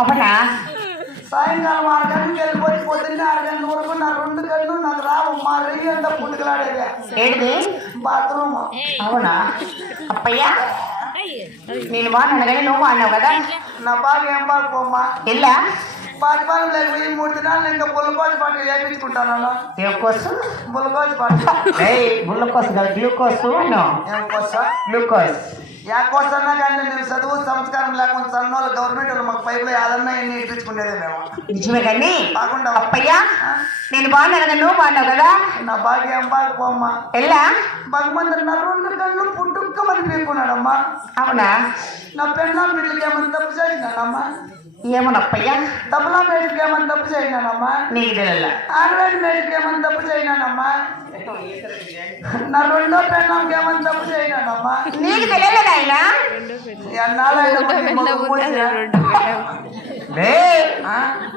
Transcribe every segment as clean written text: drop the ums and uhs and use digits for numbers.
అవునా సాయంకాలం 6 గంటలకు వెళ్ళిపోయి పొద్దున్న 6 గంటల వరకు నా 2 గంటలు నాకు రావు మా రెయ్యి అంతా పుట్టుకలాడేది ఏడిది బాత్రూమ్. అవునా అప్పయ్యా నేను బాగున్నాను కానీ నువ్వు బాగున్నావు కదా నా బాగా ఏం బాగుపోమ్మా వెళ్ళా పాటిపాలెం లేక పోయి 3 దినాలు ఇంకా పుల్లకోసి పాట వేయించుకుంటాను ఏం కోసం పుల్లకోసి పాట బుల్ల కోసం కదా గ్లూకోస్ ఏం కోసం గ్లూకోస్ యా కోసం అన్నా కానీ నేను చదువు సంస్కారం లేకుండా సన్నోళ్ళు గవర్నమెంట్ వాళ్ళు మాకు పైపులో యాదన్నా ఎన్ని ఇప్పించుకునేదే మేము నిజమే కానీ బాగుండవు అప్పయ్య నేను బాగున్నాను కదా నువ్వు బాగున్నావు కదా నా భాగ్యం బాగుపోమ్మ ఎలా భగవంతుడు నా 2 కళ్ళు పుట్టుక్కమని పీక్కున్నాడమ్మా అవునా నా పెళ్ళ బిడ్డలకి ఏమన్నా తప్పు చేసినానమ్మా ఏమోనప్పయ్య తబలా మేడికి ఏమన్నా తప్పు చేసినానమ్మా నీకు తెలియదా ఆడవేడి మేడికి ఏమన్నా తప్పు చేసినానమ్మా నా 2వ పెళ్ళంకి ఏమన్నా తప్పు చేసినానమ్మా నీకు తెలియలేదు ఆయన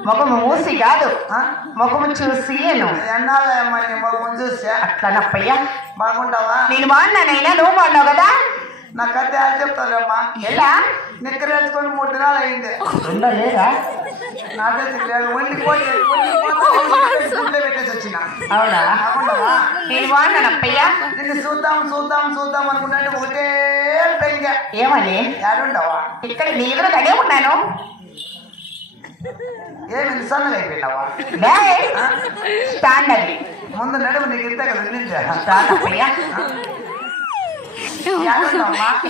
ముఖము మూసి కాదు ముఖము చూసి ఎన్నాళ్ళమ్మా నీ మొగం చూసా అట్లనప్పయ్య బాగుంటావా నేను బాగున్నానైనా నువ్వు బాగున్నావు కదా నా కథ చెప్తారమ్మా ఎలా నిక్కరేసుకొని 3 దినాలు అయింది ఉండలేదా నాకే లేదు ఒంటికి పెట్టేసి వచ్చిన అవునా బాగుంటావా నేను బాగున్నానప్పయ్య నిన్ను చూద్దాం అనుకుంటే ఒకటే పెంగ ఏమని ఏడుంటావా ఇక్కడ నీ ఎదురుగానే ఉన్నాను ఏమి సన్నగా అయిపోయినావా స్టాండ్ అది ముందు నడుము నీకు ఇంతే కదా స్టాండ్ అప్పయ్య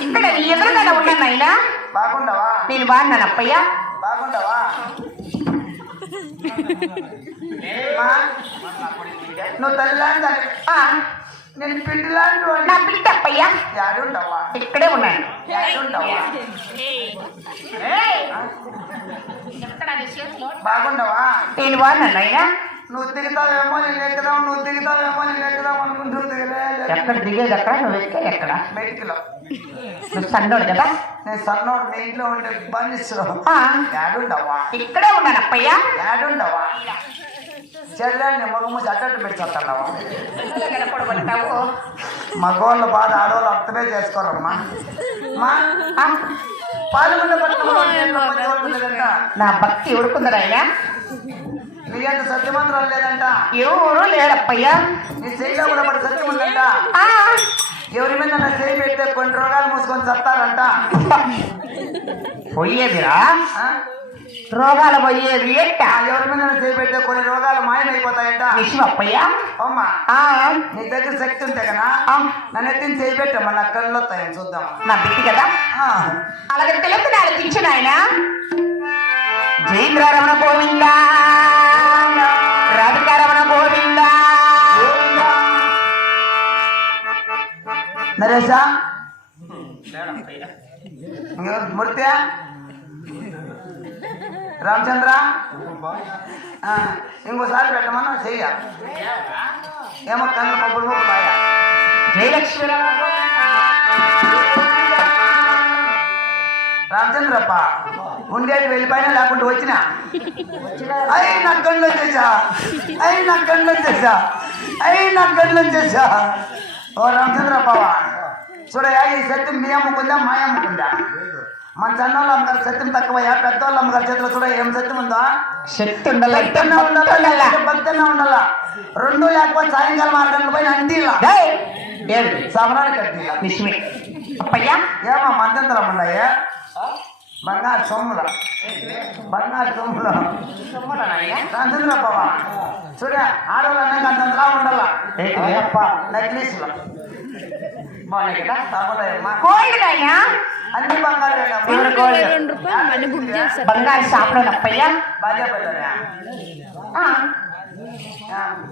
ఇక్కడ నీ ఎదురుగానే ఉన్నాను ఆయన బాగుండవా నేను బాగున్నాను అప్పయ్య బాగుండవా నువ్వు తల్లి లాంటి నేను పిండి లాంటి నా బిడ్డ అప్పయ్య ఏడుంటావా ఇక్కడే ఉన్నాను ఏడుంటావా బాగుండవా నేను బాగున్నాను ఆయన నువ్వు దిగుతావేమో నేను ఎక్కుదాం అనుకుంటుంది ఎక్కడ దిగేది అక్కడ నువ్వు ఎక్కే ఎక్కడ మెడికలో నువ్వు సన్నోడు కదా నేను సన్నోడు మీ ఇంట్లో ఉండే బంధిస్తున్నావు ఏడుంటావా ఇక్కడే ఉన్నాను అప్పయ్య ఏడుంటావా చెల్లాన్ని మగము అట్టట్టు పెట్టుకుంటున్నావా మగవాళ్ళు బాధ ఆడవాళ్ళు అర్థమే చేసుకోరమ్మా పాల్గొన్న పట్టుకుందంట నా భక్తి ఉడుకుందరా ఆయన నీకంత సత్యమంత్రాలు లేదంట ఎవరు లేడప్పయ్యా నీ చెయ్యిలో కూడా పడి సత్యం ఉందంట ఎవరి మీద నా చేయి పెడితే కొన్ని రోగాలు మూసుకొని చస్తారంట పోయేదిరా రోగాలు పోయేది ఏంట ఎవరి మీద నా చేయి పెడితే కొన్ని రోగాలు మాయమైపోతాయంట విషయం అప్పయ్యా అమ్మా నీ దగ్గర శక్తి ఉంటే కదా నన్ను ఎత్తిని చేయి పెట్టమ్మా నా కళ్ళు వస్తాయని చూద్దాం నా బిడ్డి కదా అలాగే తెలుగు ఆలోచించు ఆయన జైంద్రరమణ గోవింద రాధికారమణ గోవింద నరేశా మూర్తి రామచంద్ర ఇంకోసారి పెట్టమన్నా చెయ్య ఏమో కన్ను పప్పులు పప్పులాయా జయలక్ష్మి రామచంద్రప్ప ఉండేది వెళ్ళిపోయినా లేకుంటే వచ్చినా అయ్యి నా కళ్ళు వచ్చేసా ఓ రామచంద్రప్పవా చూడయా ఈ సత్యం మీ అమ్ముకుందా మా అమ్ముకుందా మన చన్నోళ్ళు అమ్మగారు సత్యం తక్కువయ్యా పెద్దవాళ్ళు అమ్మగారి చేతిలో చూడ ఏం సత్యం ఉందా శక్తి ఉండాలి భక్తన్నా ఉండాలా 2 లేకపోతే సాయంకాలం 6 గంటల పైన అంటీలా సవరాలు కట్టి నిశ్మే అప్పయ్యా ఏమో మంతంతరం ఉన్నాయా బంగారు సొమ్ముల రామచంద్రప్పవా చూడ ఆడవాళ్ళు అన్నాక అంతంతలా ఉండాలా నక్లీసులు బాగున్నాయి కదా బాగున్నాయమ్మా అన్ని బంగారు షాప్లో అప్పయ్యా బాగా పెట్టారా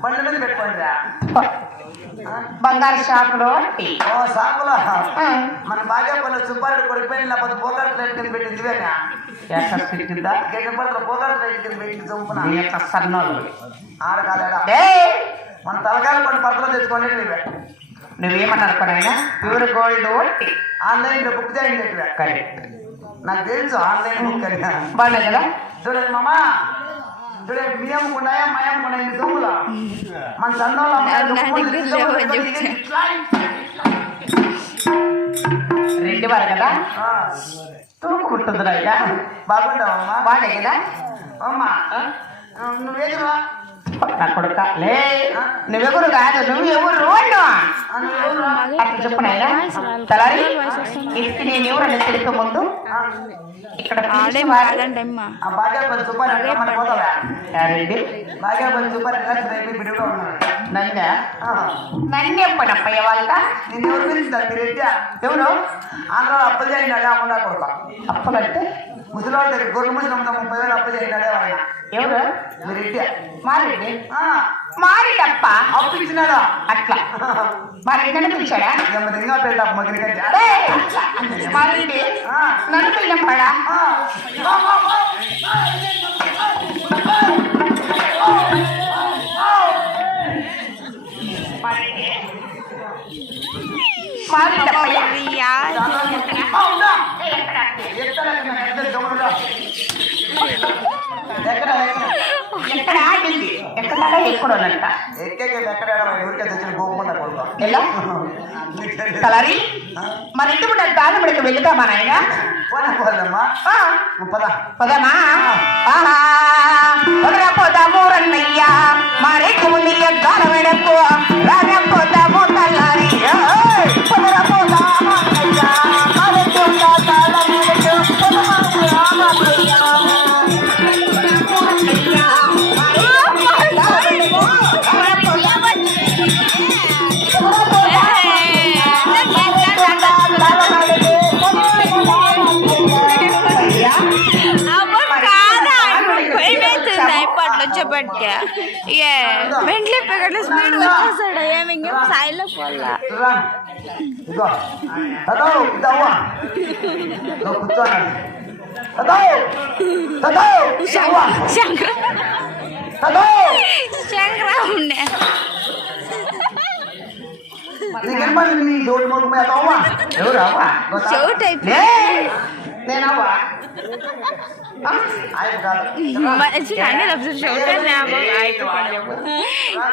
బండి మీద పెట్టుకోండిరా బంగారు షాపులో ఓ షాపులో మన బాగా పనులు సుబ్బారెడ్డి కొడుకుపోయి లేకపోతే పోగాడు రేటు కింద పెట్టింది కింద గడ్డపట్లో పోగాడు రేటు కింద పెట్టింది చంపున సన్నోళ్ళు ఆడకాలేడా మన తలకాయలు కొన్ని పక్కలో తెచ్చుకోండి నువ్వేమన్నా అనుకోనైనా ప్యూర్ గోల్డ్ ఆన్లైన్లో బుక్ చేయండి కరెక్ట్ నాకు తెలుసు ఆన్లైన్ బుక్ అని బాగున్నాయి కదా చూడండి మామా చూడండి మీ అమ్ముకున్నాయా మా అమ్ముకున్నాయి సొమ్ములు మన సన్నోళ్ళు 2 వారు కదా తూముకుంటుందిరా ఇక బాగుంటావమ్మా బాగా కదా అమ్మా నువ్వేదిరా నా కొడుక లే నువ్వెవరు కాదు నువ్వు ఎవరు అట్లా చెప్పు నాయనా తలారి ఇంటికి నేను ఎవరని తెలిపే ముందు ఇక్కడ బాగేపల్లి సుబ్బారెడ్డి మన పోతావా యారెడ్డి బాగేపల్లి సుబ్బారెడ్డి బిడ్డగా ఉన్నాడు నన్ను ఎప్పనప్పయ్య వాళ్ళ నేను ఎవరు పిలుస్తారు మీరు రెడ్డి ఎవరు ఆంధ్రాలో అప్పులు చేయండి అమ్మడా కొడుక అప్పలంటే ముసలివాళ్ళ దగ్గర గొర్రెలు ముసలి 30,000 అప్పు చేయండి ఆయన ఎవరు మీరు రెడ్డి మారెడ్డి మారెడ్డప్ప అప్పు ఇచ్చినాడా అట్లా మారెడ్డి నన్ను పిలిచాడా ఇంకా పెళ్ళి మగిరి కంటే మారెడ్డి నన్ను పిలినప్పాడా ఎక్కడ ఆడింది ఎక్కడ ఎక్కడోనంట ఎక్కడ ఊరికే తెచ్చిన గోపకుండా కొడుకో ఎలా తలారి మన ఇంటి ముందు దానబడికి వెళ్తామా నాయన పోదమ్మా పదమా పోదాము రన్నయ్యా మరెక్కు ముందు దానబడకు రాగా పోదాము తల్లారి పోదాము అన్నయ్యా మరెక్కు వచ్చేపట్టిగా ఇక వెంటనే పెగట్ల స్పీడ్ వచ్చేస్తాడు ఏమి ఇంకేం సాయిలో పోల్లా శంకరా ఉండే చోటు నేనవ్వా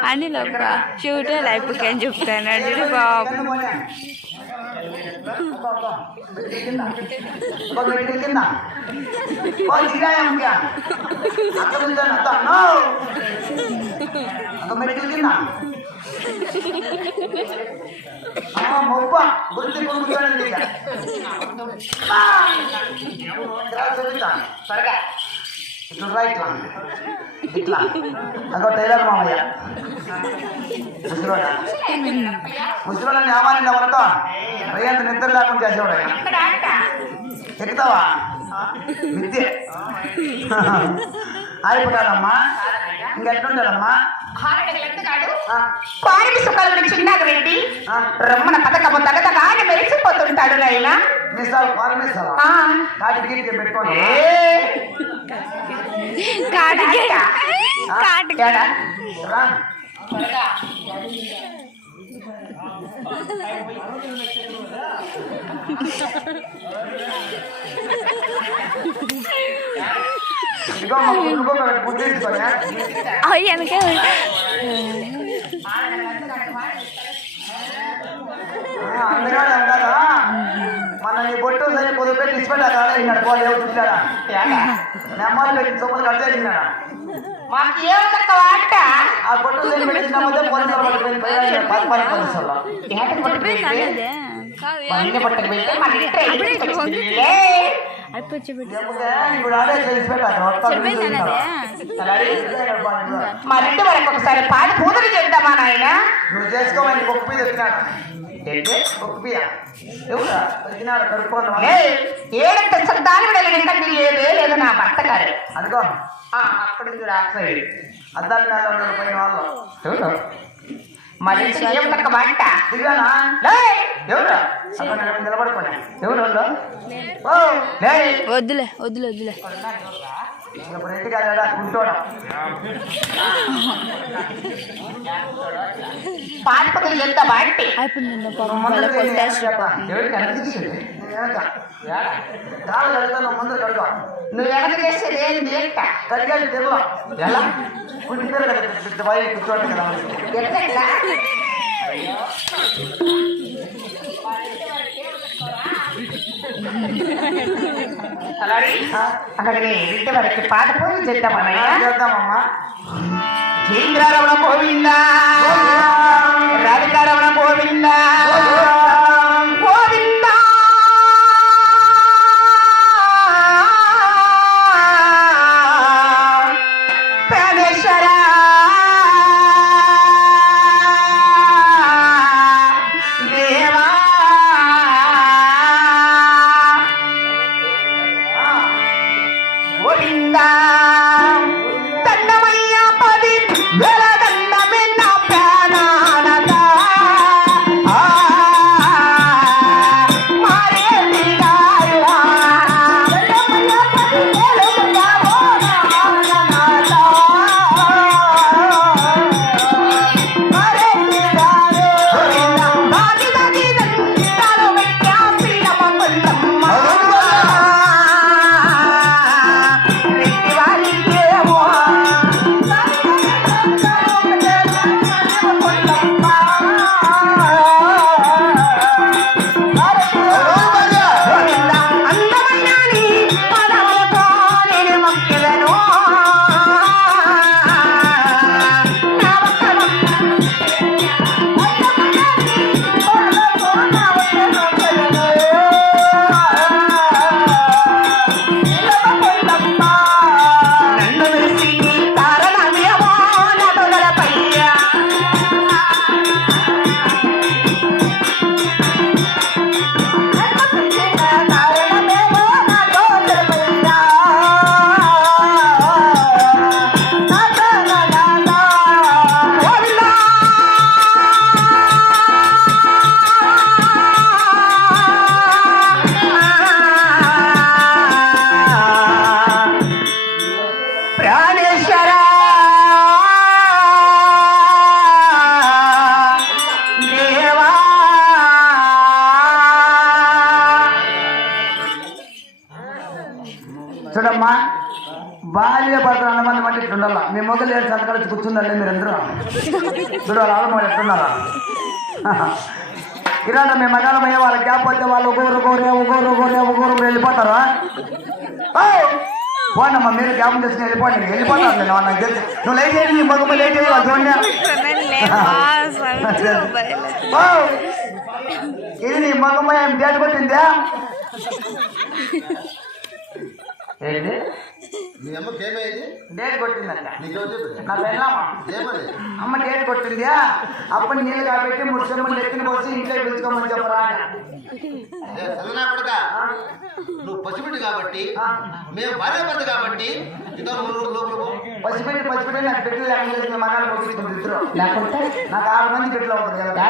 అనిల్ ఒక షూట్ అయిపోయి అని చెప్తాను బాబు ఇట్లా అదో టైలర్ మామయ్య ముసలివాళ్ళని ఏమానండి ఎవరితో అయ్యంత నిద్ర లేకుండా చేసేవాడు ఆయన ఎక్కుతావా మిద్య ఆగిపోతాడమ్మా ఇంకెట్లుంటాడమ్మా పారిమి సుఖాలు చిన్నాక రెడ్డి రమ్మన పథకము తగతగానే మెరిసిపోతుంటాడు నాయన మిసాలు పారమిస్తావా కాటి గీటికి పెట్టుకోండి రా వెనకే అందుకనే కదా మన నీ బొట్టు సరే పొద్దు పెట్టి ఇచ్చిపెట్టాడు పోలే చూసాడా మీ అమ్మాయి పెట్టి సొమ్ములు కట్టేసినాడా మాకు ఏమొక్క వాట ఆ బొట్టు సరి పెట్టిన మధ్య పోలీసులు పోలీసులు పట్టుకు వెళ్తే మన ఇప్పుడు ఆడే తెలిసిపెట్టాడు మరింటి వరకు ఒకసారి పాడి పూజలు చేద్దామా నాయన నువ్వు చేసుకోమని కుక్క మీద వచ్చినాడు కుక్క మీద ఎవరా వచ్చినాడు కడుక్కోండి ఏడంత శబ్దాలు విడలేదంటే లేదే లేదు నా భర్త గారు అనుకో అప్పుడు రాకపోయాడు అద్దాల మీద పోయిన వాళ్ళు మరి ఏం తక్క వంట దిగానా ఎవరు నిలబడుకోండి ఎవరు వద్దులే వద్దులే వద్దులే ఇప్పుడు ఇంటికి కుంటోడా పాటపతులు ఎంత బాంటి అయిపోయింది ముందు కడుకో నువ్వు వెనక చేసేది ఏంటి ఎట్ట కడిగాలి తెరలో ఎలా కుంటారు కదా కూర్చోండి కదా ఎట్లా అక్కడికి ఇంటి వరకు పాట పూజ చేద్దామన్నయ్య చేద్దామమ్మా జీంద్రాల గోవింద రాధికారమణ గోవింద గోవింద ప్రాణేశ్వర దేవా గోవింద దండమయ్య పది వేల దండమిన్న ప్రాణానత మారేటి గారువా దండమయ్య పది వేల ప్రాణానత మారేటి గారు దాగి దాగి దండాలు వెక్కాపిన మంగళమ్మ ప్రాణేశ్వర దేవా చూడమ్మా బాల్య భర్త అన్నమంది మట్టి ఇట్లుండాల మీ మొదలు ఏడు సంతకాలు కూర్చుందండి మీరందరూ చూడు వాళ్ళ ఆడమో ఎట్లున్నారా ఇరాట మీ మగాలం అయ్యే వాళ్ళ గ్యాప్ వస్తే వాళ్ళు ఒకరు వెళ్ళిపోతారా పోనమ్మా మీరు గ్యాప్ తీసుకుని వెళ్ళిపోండి వెళ్ళిపోతారు నేను నాకు తెలిసి నువ్వు లేట్ చేయండి నీ మగమ్మ లేట్ చేయాలి వాళ్ళు చూడండి ఇది నీ మగమ్మ ఏం డేట్ కొట్టిందా ఏంటి మీ అమ్మకి ఏమైంది? డేట్ కొట్టిందంట నీకు నా వెళ్ళామా ఏమని? అమ్మ డేట్ కొట్టిందా అప్పుడు నీళ్ళు కాబట్టి మూడు చెమ్మలు ఎత్తుని పోసి ఇంట్లో పిలుచుకోమని చెప్పరా చదవనా కొడుక నువ్వు పసిబిడ్డి కాబట్టి మేము భార్య భర్త కాబట్టి ఇదో పసిపెట్టి నాకు పెట్టిలు లేకుండా మగాలు పంపించుకుంది ఇద్దరు లేకుంటే నాకు 6 మంది పెట్టిలు అవుతుంది కదా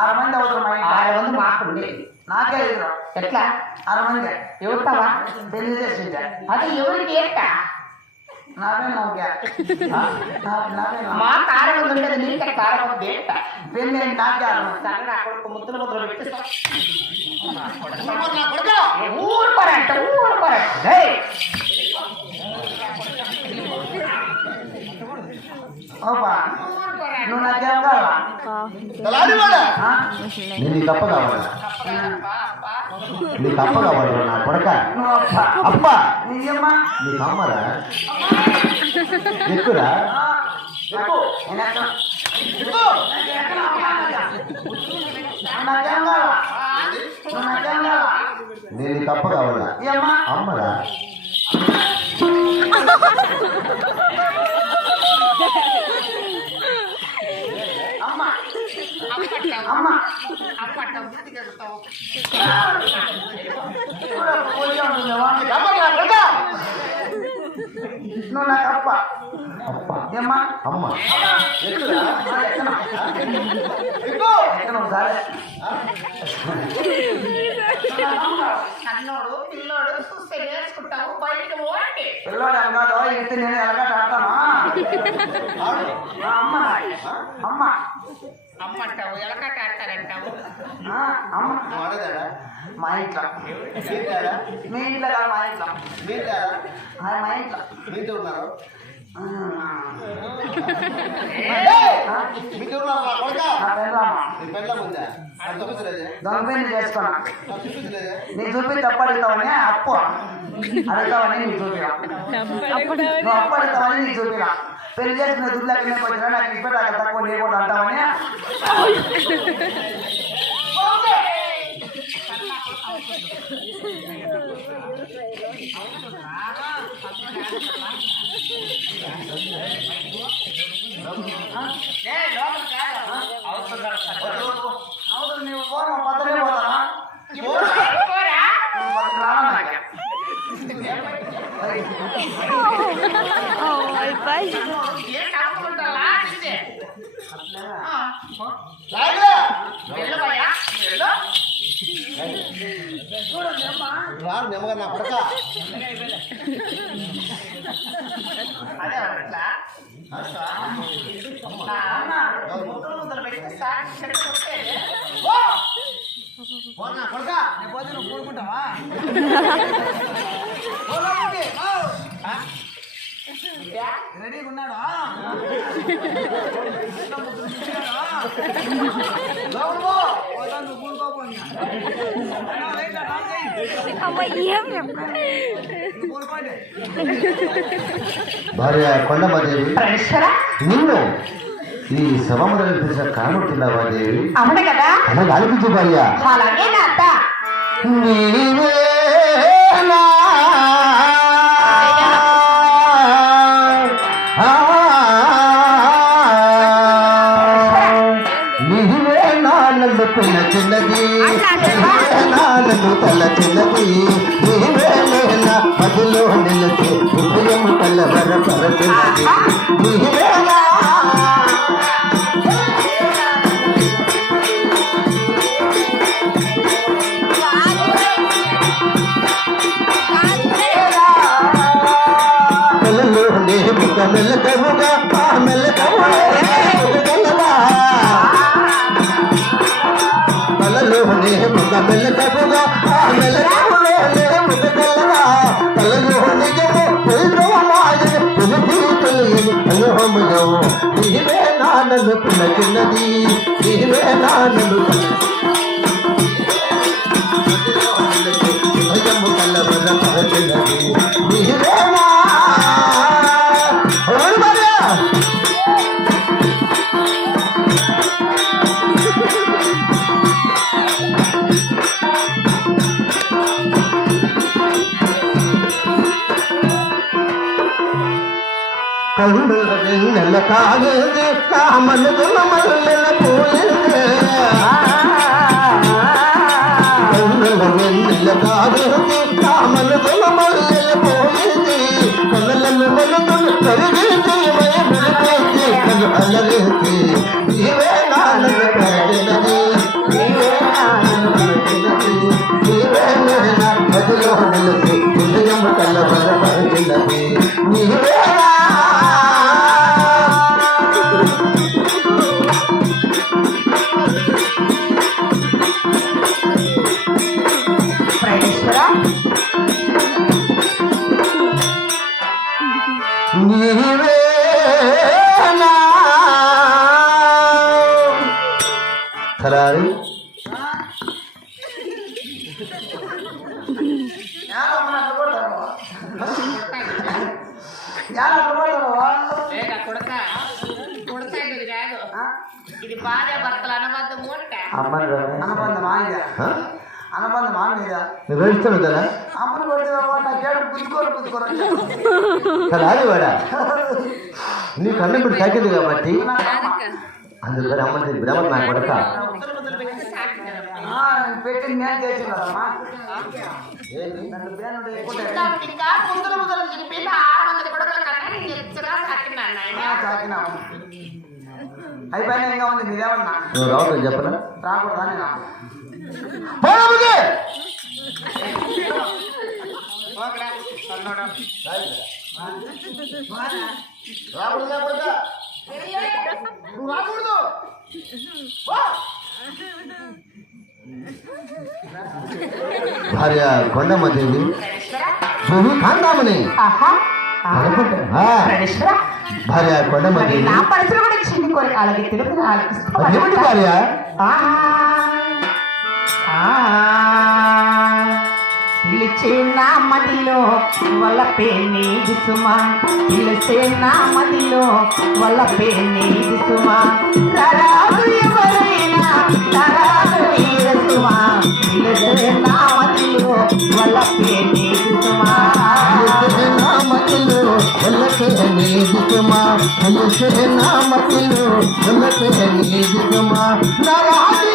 6 మంది అవుతారు మా ఇంట్లో 6 మంది మాకుండే నాకే ఇద్దరు ఎట్లా 6 మంది ఎవరుతావా పెళ్లి చేసిందే అది ఎవరికి ఏంట నాకే నవ్వుకే మా కారం ఉండేది నీకే కారం ఏంట పెళ్లి నాకే సంగ అక్కడ ముద్దులు పెట్టి నా కొడుక ఊరు పరంట ఓపా నువ్వు నాకేం కావాలా తలాడివాడా ఆ? నీకు తప్ప కావాలా నీకు తప్ప కావాలా నా కొడక నువ్వు అప్ప అప్ప నీయమ్మా నీకు అమ్మరా ఎక్కురా నాకేం కావాలా నువ్వు నాకేం కావాలా నేను తప్ప కావాలా ఏమ్మా అమ్మరా అమ్మ అమ్మ నువ్వు నాకు అప్ప అప్ప ఏమ్మా అమ్మ ఎక్కురా ఎక్కను సరే కన్నోడు పిల్లోడు చూస్తే నేర్చుకుంటావు బయటకు పోండి పిల్లోడు అన్నాడు ఎత్తి నేను ఎలాగ ఆడతానా అమ్మ అమ్మ అమ్మంటావు ఎలకాట ఆడతారంటావు అమ్మ వాడదాడా మా ఇంట్లో మీటాడా మీ ఇంట్లో కాదు మా ఇంట్లో మీటాడా మా ఇంట్లో మీతో ఉన్నారు ఆ, మీతో ఉన్నారు నా కొడుక నా పెళ్ళామా నీ పెళ్ళ ఉందా అది చూపించలేదే దొంగ చేసుకున్నా నాకు చూపించలేదే నీ చూపి తప్పు అడుగుతావని అప్పు అడుగుతావని నీ చూపిరా నువ్వు అప్పు అడుగుతావని నీ చూపిరా పెళ్లి చేసుకునే దుర్లకి వచ్చినా నాకు ఇప్పుడు అక్కడ తక్కువ లేకూడదు అంటామని అవును నీవు పోను పద్దలే పోతారా రారు నెమ్మగా నా పడక పడక నువ్వు కోరుకుంటావా రెడీగా ఉన్నాడు భార్య కొండమాదేవి నిన్ను ఈ సభములు పిలిచిన కానుంటున్నావా దేవి అవును కదా అలాగే ఆలోచించు భార్య అలాగే నా అత్త నీవేనా నీవేనా నన్ను పిల్ల చిన్నది నన్ను తల చిన్నది నీవేనా మదిలో నిలచి హృదయం కలవర పరచినది నీవేనా మెల్లకవుగా తలలోనే ముగ మెల్లకవుగా మెల్లకవులోనే ముగగలరా తలలో నిజము తెలియని నీవే నాన్నను పిల్ల చిన్నది నీవే నాన్నను భయము కలవర పరచినది నీవేనా కళ్ళ నెల కాగేది నా మనసుల మల్లెల పూలిందే కళ్ళ నెల కాగేది నా మనసుల మల్లెల పూలింది కళ్ళను మనసులు కరిగేది వెలిగేది కళ్ళు అలరేది నీవే నాన్నను కరిగినది నీవే నాన్నను కరిగినది నీవే నా మదిలో నిలిచి హృదయం కలవరపరిచినది నీవే ఖరారి ఇది భార్య భర్తల అనుబంధం అనుబంధం ఆమెదా నిర్వహిస్తాను కదా అమ్మను కొడితే కేడు గుద్దుకోరు ఖరారి వాడా నీ కన్ను ఇప్పుడు తాకింది కాబట్టి అందుకని అమ్మంటే బ్రహ్మ నా కొడక పెట్టి నేను చేసి కదమ్మా అయిపోయినా ఇంకా ఉంది మీరేమన్నా నువ్వు రావట్లేదు చెప్పనా రాకూడదా నేను రాకూడదు భార్య కొండమ్మదేవి భూమి కాందామని భార్య కొండమ్మదేవి నా పరిసర కూడా చిన్ని కోరిక అలాగే తెలుగు అదేమిటి భార్య పిలిచే నా మదిలో వల్ల పేని దిసుమా పిలిచే నా మదిలో వల్ల పేని దిసుమా తరాదు ఎవరైనా తరాదు నీరసుమా పిలిచే నా మదిలో వల్ల పేని దిసుమా నామతిలో వల్లకే నీదికుమా పిలిచే నామతిలో వల్లకే నీదికుమా నారాది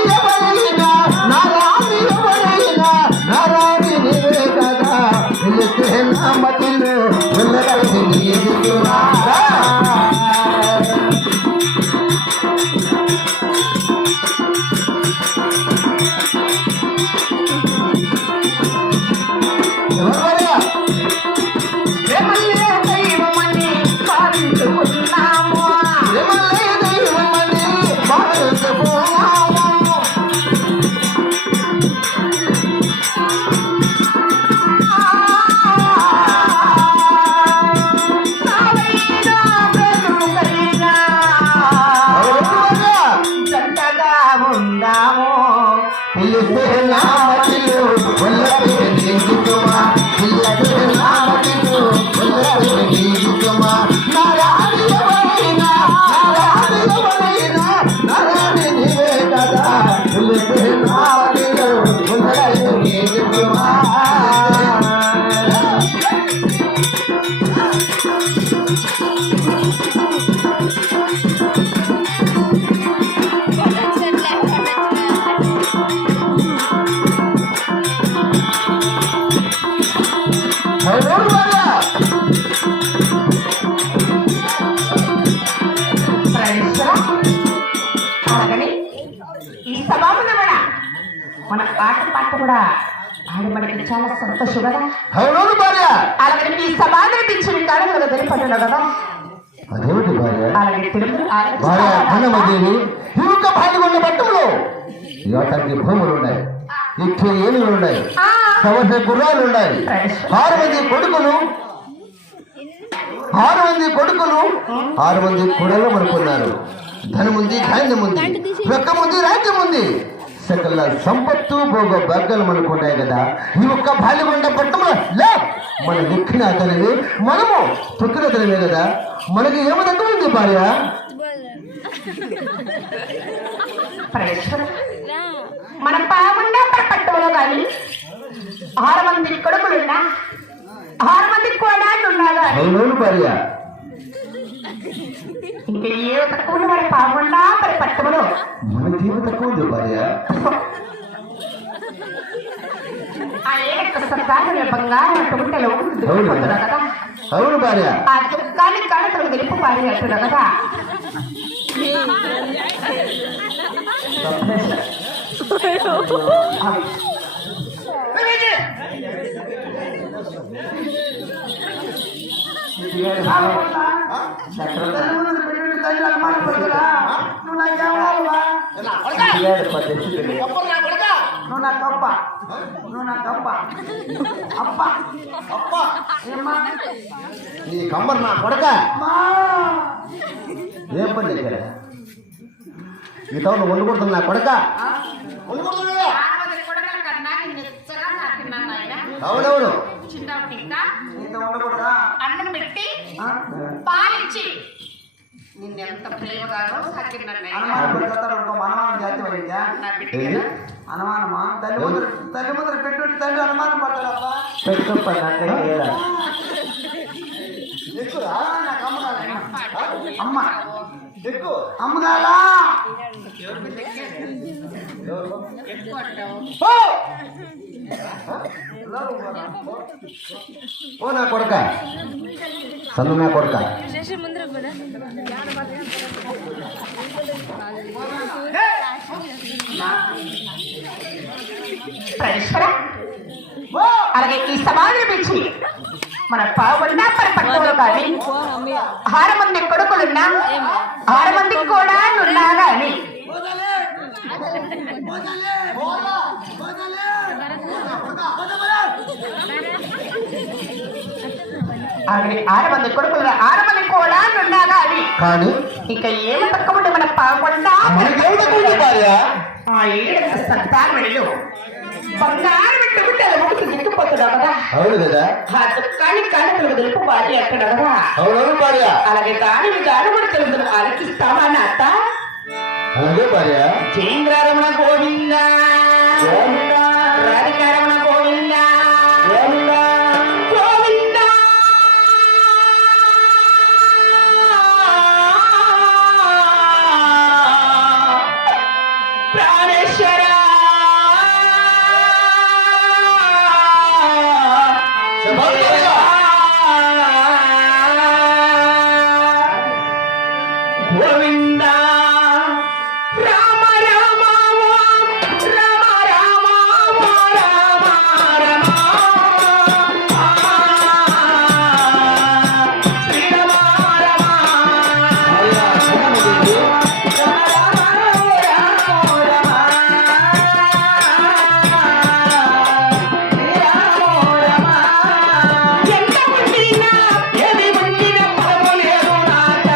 ఎవరైనా నారాది ఎవరైనా నారాది నీవే కదా పిలిచే నామతిలో వల్లకే నీదికుమా ఈ సభామున కూడా మన పాట పాట కూడా ఆడి మనకి చాలా సంతోషం కదా. అవును భార్య అలాగే ఈ సభాని పిచ్చిన కాలం కదా తెలిపట్టున్నా కదా. అదేమిటి భార్య అలాగే తెలుగు భార్య అన్నమదేవి ఈ యొక్క పాల్గొన్న పట్టణంలో యోటానికి భూములు ఉన్నాయి, ఇచ్చే ఏనుగులు ఉన్నాయి, సంవత్సర గుర్రాలు ఉన్నాయి, 6 మంది కొడుకులు 6 మంది కొడలు మనకున్నారు. ధనముంది, ధాన్యం ఉంది, రొక్కముంది, రాజ్యం ఉంది, సకల సంపత్తు భోగ భాగ్యాలు మనకు ఉన్నాయి కదా. ఈ ఒక్క పాల్గొండ పట్టణంలో లే మన దక్షిణ అతనివి, మనము తొక్కిన అతనివే కదా. మనకి ఏమి తక్కువ ఉంది భార్య? మన పావుండా పట్టణంలో కానీ 6 మంది కొడుకులున్నా 6 మంది కోడాళ్ళు ఉన్నాగా. అవునవును భార్య. ఇంకా ఏ తక్కువ మన పావుండా పట్టణంలో మనకి ఏమి తక్కువ ఉంది భార్య? ఆ ఏక బంగారం గుంటలో కదా. అవును భార్య. ఆ దుఃఖాన్ని కాడతలు గెలుపు పారి అంటున్నా కదా. నీ కమ్మరు నా కొడక ఏం పని చేశారా? ఈ టౌన్ వండుకుంటుంది నా కొడక. అవునవును. అన్నం పెట్టి పాలించి నిన్నెంత ప్రేమగానో అనుమానమా తల్లి ముందర పెట్టి తండ్రి అనుమానం పడతాడబ్బా. అమ్మ అమ్మగాలా ఓ నా కొడక, సందు నా కొడక. అలాగే ఈ సమాధిని పిలిచి మన పావున్నా పట్టణంలో కానీ 6 మంది కొడుకులున్నా 6 మంది కూడా ఉన్నా కానీ అలాగే 6 మంది కొడుకులు 6 మంది కూడా ఉన్నా కానీ ఇక ఏమి తక్కువ మన పావుకుండా ఆ 7 సంతానములు బంగారు పెట్టుకుంటే అలా ముట్టుకు దిక్కుపోతున్నావు కదా అవును కదా ఆ దుఃఖాన్ని కళ్ళకు తెలుపు భార్య అక్కడ కదా అవునవును భార్య అలాగే దాని దాని కూడా తెలుపు ఆలకిస్తావా నా అత్త అలాగే భార్య జయేంద్రరమణ గోవింద రాధికారమణ గోవింద గోవింద ప్రాణేశ్వర గోవింద రామ రామ రామ రామ రామ రామ శ్రీరామ ఎంత ఉండినా ఏది ఉండిన పదము లేదు నాట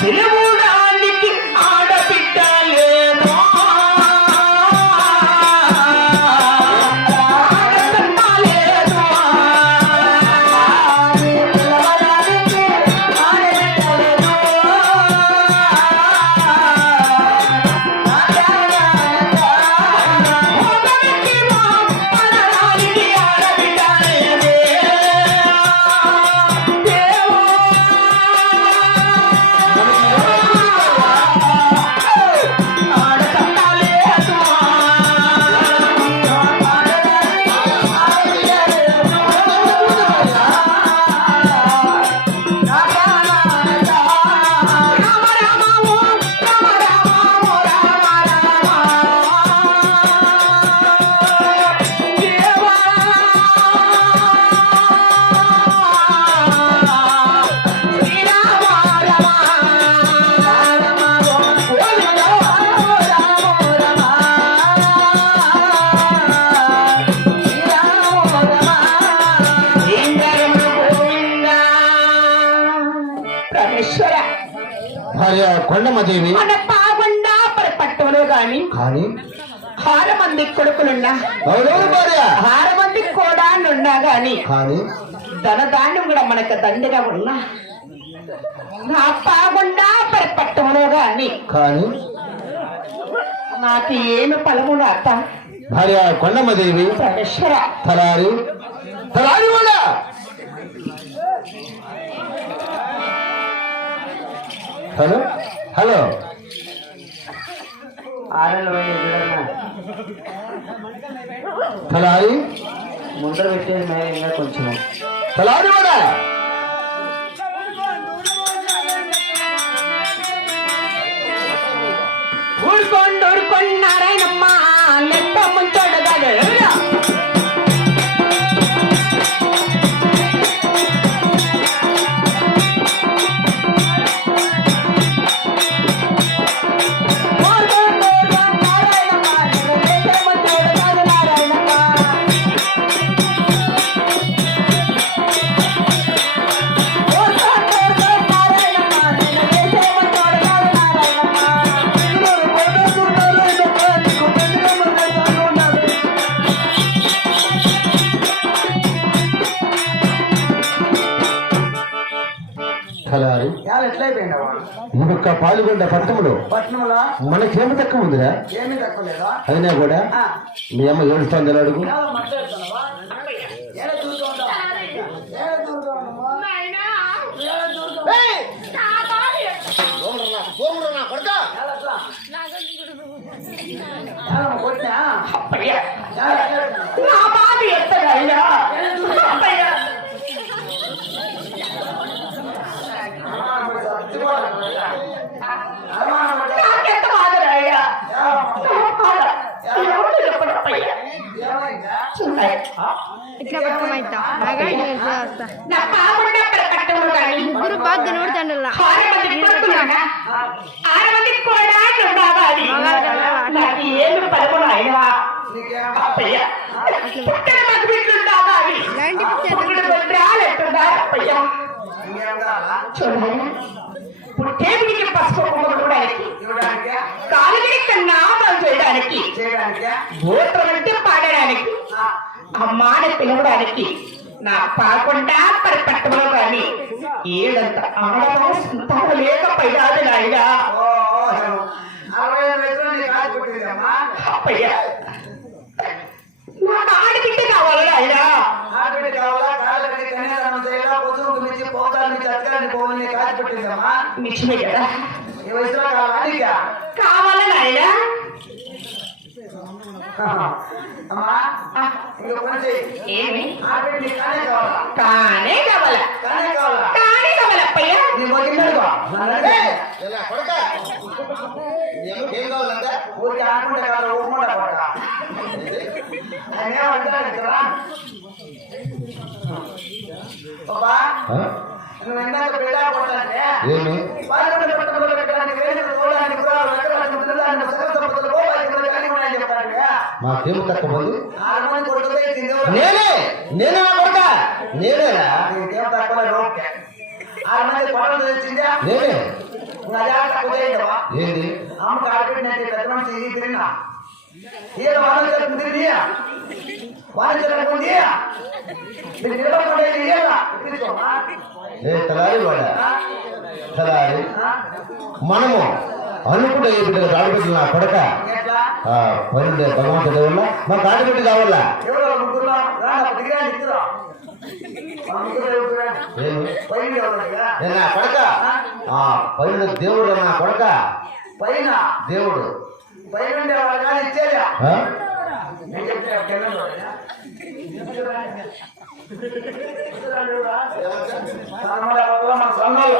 పిలువుడానికి ఆడబిడ్డ లేదో ఆడతమ్మ లేదో పిలవడానికి ఆడబిడ్డ లేదో మొదటికి మా పడడానికి ఆడబిడ్డ లేదే దేవా భార్య కొండమ్మదేవి మన పాగుండా పట్టవలో గాని కానీ 6 మంది కొడుకులున్నా అవునవును భార్య 6 మంది కూడా నున్నా గాని కానీ ధనధాన్యం కూడా మనకు దండగా ఉన్నా నా పాగుండా పట్టవలో గాని కానీ నాకు ఏమి ఫలమును అత్త భార్య కొండమ్మదేవి పరమేశ్వర తలారి తలారి వల్ల హలో హలో తలారి ముందర పెట్టేది మేఘంగా కొంచెం తలారి వల్ల ఊరుకోండి నారాయణమ్మ లెక్క ముంచోడు కాదు కాలు ఎట్లయిపోయింది వాడు ఈ యొక్క పాల్గొండ పట్టణంలో పట్టణంలో మనకేమి తక్కువ ఉందిరా? ఏమీ తక్కువ లేదా అయినా కూడా మీ అమ్మ ఏడుస్తుంది అడుగు. మాట్లాడుతున్నావా ఏడ చూస్తుంటావా ఏడ చూస్తుంటావా కొడక కొట్టా అప్పయ్య నా బాధ ఎత్తగలరా అప్పయ్య నాకెంత బాధరాయ్యా ఎవరు చెప్పండి అప్పయ్య ఇట్లా పట్టుకోమైతా వస్తా నా పాపంటే అక్కడ కట్టము కానీ ముగ్గురు బాగా తినబడుతుండల్లా 6 మంది కూడా కావాలి నాకు ఏమి పదములు అయినా అప్పయ్య పుట్టిన మాకు బిడ్డలు కావాలి రాలేట్టున్నా అప్పయ్య చూడండి పుట్టేమిడికి పసుపు కుంకుమ చూడడానికి కాలుగిరి కన్నా చేయడానికి గోత్రం అంటే పాడడానికి అమ్మాని పిలవడానికి నా పాకుండా పరిపట్టంలో కానీ ఏడంత ఆడవాళ్ళ సంతానం లేకపోయాది నాయనా అప్పయ్య నాకు ఆడబిడ్డ కావాలి నాయనా నిజమే కదా కావాలి నాయనా ఏమి కానే కావాలా కానే కావాలప్పయ్య కొడక ఏం కావాలంటే ఊరికి ఆడుకుంటే కాదు ఊరుకుంటా పడతా ఆయన ఏమంటాడు కదా బాబా నువ్వు ఎందాక బిడ్డ పడాలంటే ఏమి పాల్గొండ పట్టణంలో పెట్టడానికి వేదికలు చూడడానికి గురాలు పెట్టడానికి ముందుదాన్ని సకల సంపదలు పోవాలి కానీ ఉన్నాయని చెప్తాడు మాకేమి తక్కువ ఉంది? 6 మంది కొడుకులే నేనే కొడక నేనేరా నీకేం తక్కువ ఓకే 6 మంది పట్టణం తెచ్చిందా నేనే అదే తక్కువ చేయవా ఏంది అమ్మకు ఆడబిడ్డంటే పెద్ద మనిషి ఈ తిరిగినా ఈయన వాళ్ళు తిరిగియా వాళ్ళు జరగకుందియా మీరు నిలబడకుండా ఇయ్యాలా తీసుకోమా ఏ తలారి వాడ తలారి మనము అనుకుంటే ఈ బిడ్డలు ఆడబిడ్డలు నా కొడక ఎట్లా పనుండే భగవంతుడు వల్ల మాకు ఆడబిడ్డ కావాలా ఎవరో ముగ్గురు రాడా దిగిరా ఇద్దరు ఏమి పైన ఎవరుగా నేను నా కొడక పైన దేవుడు నా కొడక పైన దేవుడు పైన ఉండేవాళ్ళు కానీ ఇచ్చేదా ఆ? నేను చెప్తే కెళ్ళను మన సన్నాలు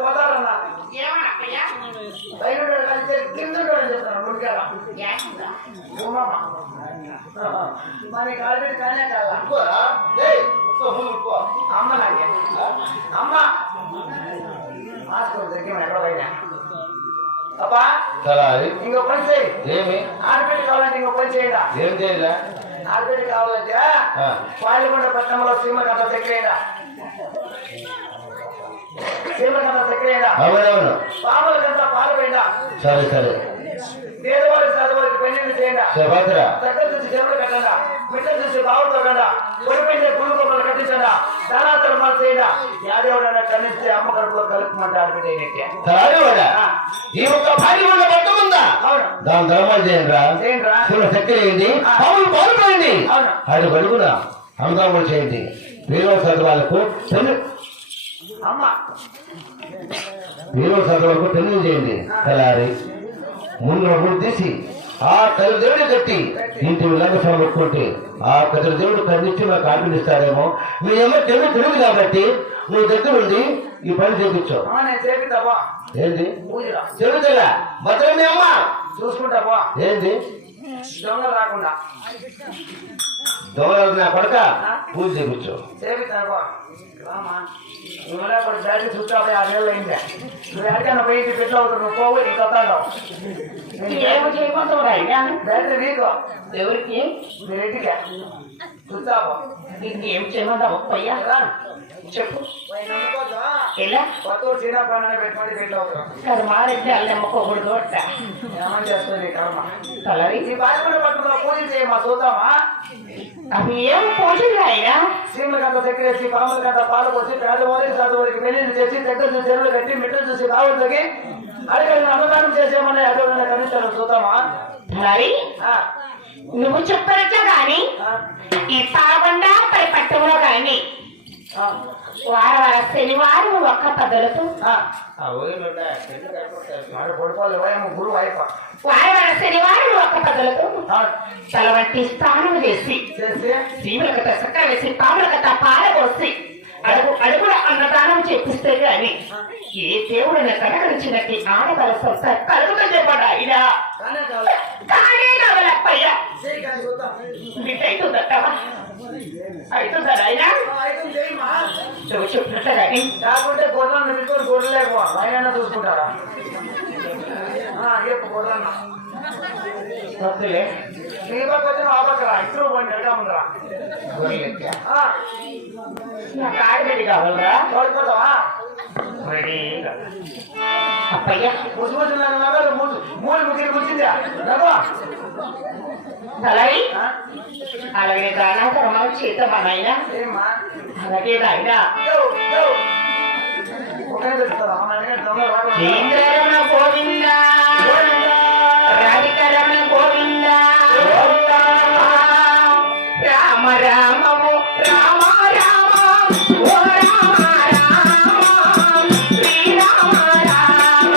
పోతారన్నా ఏమన్నప్పయ్య మరి కాబట్టి కానీ అమ్మ నాకే అమ్మ హాస్పిటల్ దగ్గర ఎక్కడైనా అబ్బా తలారి ఇంకో పని చేయి ఏమి ఆడపిల్లి కావాలంటే ఇంకో పని చేయడా ఏం చేయలే ఆడపిల్లి కావాలంటే పాలకొండ పట్టణంలో సీమకథ చక్రేడా సీమకథ చక్రేడా అవునవును పాములకంతా పాలు పోయిందా సరే సరే పేదవారికి చదవారికి పెళ్లి చేయండి శభద్ర దగ్గర చూసి చెవులు కట్టండా మిట్టలు చూసి బావుతో కండా కొడిపోయిందే పుల్లు కొమ్మలు కట్టించండా దానాతరమాలు చేయండా యాదేవుడన్నా కనిస్తే అమ్మ కడుపులో కలుపుమంటే ఆడబిడ్డ తలారి వాడ ఈ ఒక్క భార్య ఉన్న పట్టం ఉందా అవును దాని ధర్మాలు చేయండిరా చేయండిరా. శివుల చక్కెర వేయండి పాములు పాల్పోయింది అవును. అది పడుకున అన్నదాములు చేయండి వీరో సదవాళ్ళకు పెళ్లి అమ్మ వీరో సదవాళ్ళకు పెళ్లి చేయండి తలారి ముందు రోజు తీసి ఆ కళ్ళు దేవుడు కట్టి ఇంటి విలాసం ఒప్పుకుంటే ఆ కథలు దేవుడు కన్నిచ్చి నాకు ఆపిస్తారేమో మీ అమ్మ తెలుగు కాబట్టి నువ్వు దగ్గర ఉండి ఈ పని చేపించావు అమ్మ నేను చేపిద్దావా ఏంది పూజరా చెబుతారా భద్రం మీ అమ్మ చూసుకుంటావా ఏంది దొంగలు రాకుండా దొంగ నా కొడక పూజ చేపించు చేపిద్దావా రామా నువ్వు లేకపోతే బ్యాటరీ స్విచ్ ఆఫ్ 6 ఏళ్ళు అయిందే నువ్వు ఎక్కడికైనా పోయి పెట్టి అవుతావు నువ్వు పోవు నీకు వస్తాడు ఏమో చేయమంటావు నాయనా బ్యాటరీ నీకు ఎవరికి మీరు ఇంటికి స్విచ్ ఆఫ్ ఇంకేం చేయమంటావు అప్పయ్య చెప్పు ఆయన నమ్ముకోద్దా ఎలా కొత్తూరు చిన్నప్పని పెట్టుబడి పెట్టవద్దు అది మారెత్తే వాళ్ళు నమ్మకూడదు అట్ట ఏమని చేస్తుంది నీ కర్మ తలరి ఈ బాధ్యత పట్టుకున్న పూజ చేయమా చూద్దామా అవి ఏం పూజలు ఆయన సీముల కథ చక్కెరేసి పాముల కథ పాలు పోసి పేదవారికి చదువురికి పెళ్లిళ్ళు చేసి దగ్గర చూసి చెరువులు కట్టి మిట్టలు చూసి రావులకి అడిగిన అన్నదానం చేసేమని అడగకుండా కనిపించాలి చూద్దామా మరి ఆ, నువ్వు చెప్పరచ్చా గాని ఆ, ఈ పాబండ పట్టంలో గాని ఆ, వార శనివారం ఒక్క పద్ధతులతో ఆ. వాడు పడుకోవాలి ఏమో గురువు అయిపో వార శనివారం ఒక్క పద్ధతులతో తల వంటి స్నానం చేసి చేసి సీముల కథ చక్కెర వేసి పాముల కథ పాల పోసి అడుగుల అన్నదానం చేపిస్తే గాని ఏ దేవుడిని కనకరించినట్టు ఆడవాళ్ళ సంస్థ కలుగుతుంది చెప్పాడు ఆయన కానీ కావాలి కానే కావాలప్పయ్యా చేయి కానీ చూద్దాం మీకు అవుతుందట్టవా అవుతుందా ఆయన ఐదు చేయమా నువ్వు చెప్పినట్టు కానీ కాకుంటే గొర్రెలను పిలుచుకొని గొర్రెలేకపో ఆయన చూసుకుంటారా చెప్పు గొర్రెన్న వద్దులే నీ పక్క వచ్చిన ఆ పక్కరా ఇద్దరు పోయి ఎడగా ఉందరా నాకు ఆడబిడ్డ కావాలరా పడిపోతావా రెడీగా అప్పయ్యా ముసుముసులాగా మూడు ముగ్గురు కూర్చుందా డబ్బా అలాగే అలాగే దానాకరమాలు చేద్దామా నాయన ఏమ్మా అలాగే నాయన ఒకటే తెస్తారా ఇంద్రరమణ గోవింద రాధికరమణ గోవింద రామ రామము రామ రామ ఓ రామ రామ శ్రీరామ రామ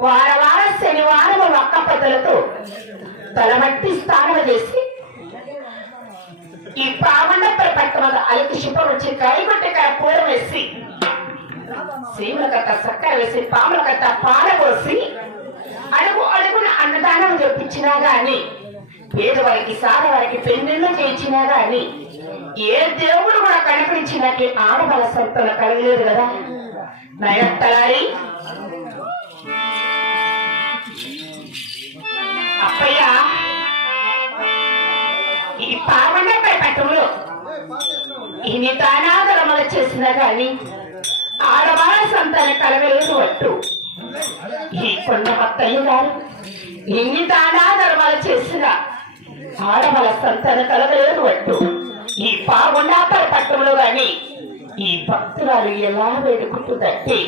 వార శనివారం ఒక్క పద్ధతులతో తలమట్టి స్నానం చేసి ఈ పావండపై పట్టమద అలికి శుభ్రం వచ్చి కాయగొట్టెకాయ పూరం వేసి సీముల కట్ట సక్కర వేసి పాముల కట్ట పాల పోసి అడుగు అడుగున అన్నదానం చూపించినా గాని పేదవారికి సాధవారికి పెళ్లిళ్ళు చేయించినా గాని ఏ దేవుడు కూడా కనిపించినట్టు ఆడబల సంతన కలగలేదు కదా నయత్తలారి అప్పయ్య ఈ పావనపై పట్టంలో ఇన్ని దానాదరమలు చేసినా గాని ఆడవాళ్ళ సంతానం కలగలేదు అట్టు ఈ కొండ అత్తయ్య గారు ఎన్ని దానాధర్మాలు చేసినా ఆడవాళ్ళ సంతానం కలగలేదు అట్టు ఈ పావుండాపై పట్టంలో గాని ఈ భక్తురాలు ఎలా వేడుకుంటుందంటే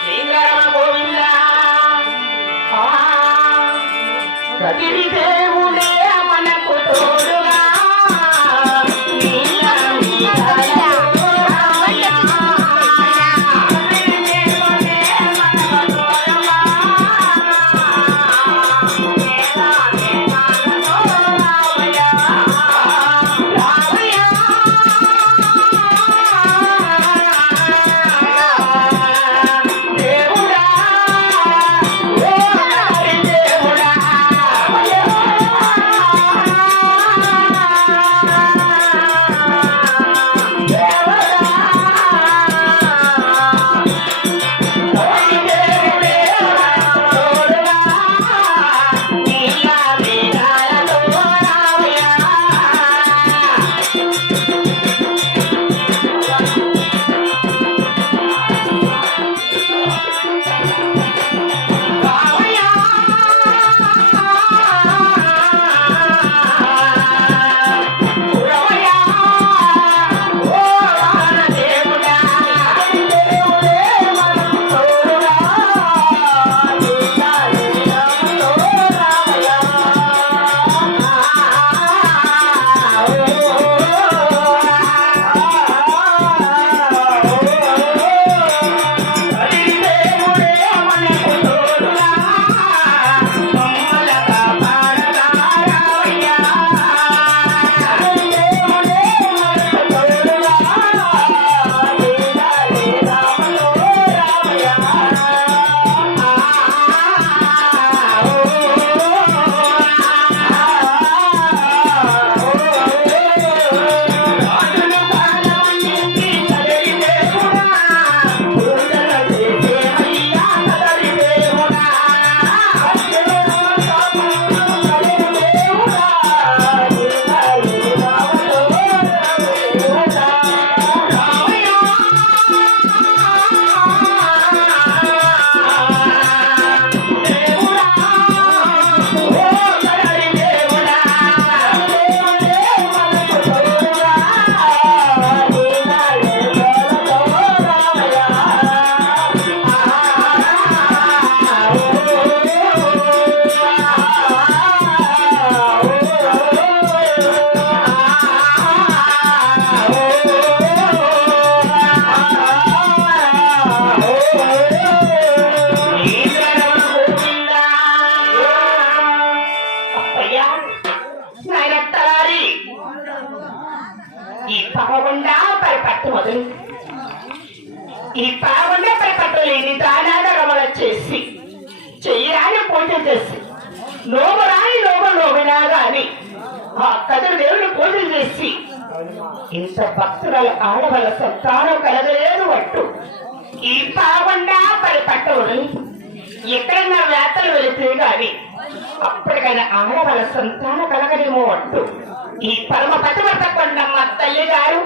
శ్రీరామ గోవింద కదిరి దేవుడే మనకు తోడుగా ఈ పావుండాపై పట్టు మొదలు ఈ పావుండాపై పట్టు లేని దానాల రమణ చేసి చెయ్యరాని పూజ చేసి లోబరాని లోబినా గాని ఆ కదురు దేవుని పూజలు చేసి ఇంత భక్తురాలు ఆడవల సంతానం కలగలేదు అట్టు ఈ పావుండాపై పట్టు వదిలి ఎక్కడన్నా వేతలు వెళితే గాని అప్పటికైనా ఆడవల సంతాన కలగలేమో అట్టు ఈ పరమ పతివర్త కొండమ్మ తల్లి గారు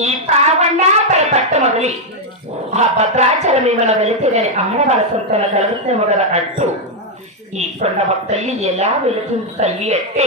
ఈ పావండా పట్ట మొదలి ఆ భద్రాచలం ఏమైనా వెళితే గాని ఆడవాళ్ళ సంతానం కలుగుతామో కదా అంటూ ఈ కొండమ్మ తల్లి ఎలా వెళుతుంది తల్లి అంటే